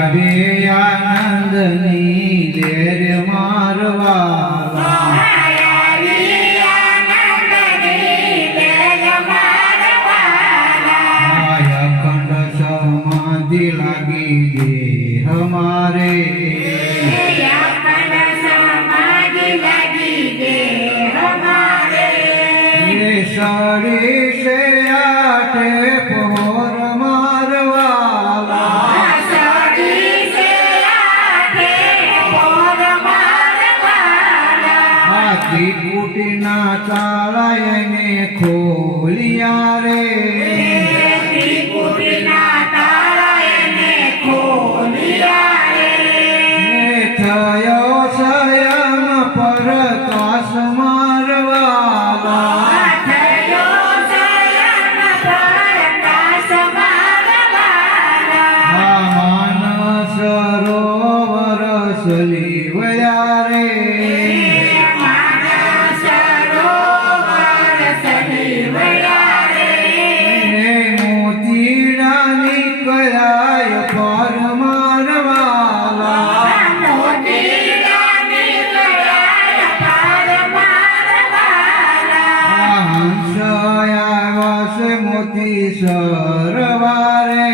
આવે આનંદની લેર મારવા અખંડ સમાધિ લાગી દે હમારે साड़ी से आटे पोर मारवाला हाथी कूटी ना ताला ने खोलिया रे थयो स्वयं प्रकाश मारवाला सरोवर सलीवया रे मोतीड़ा निकलाय पर मारवाला हंस आवा से मोती सरवारे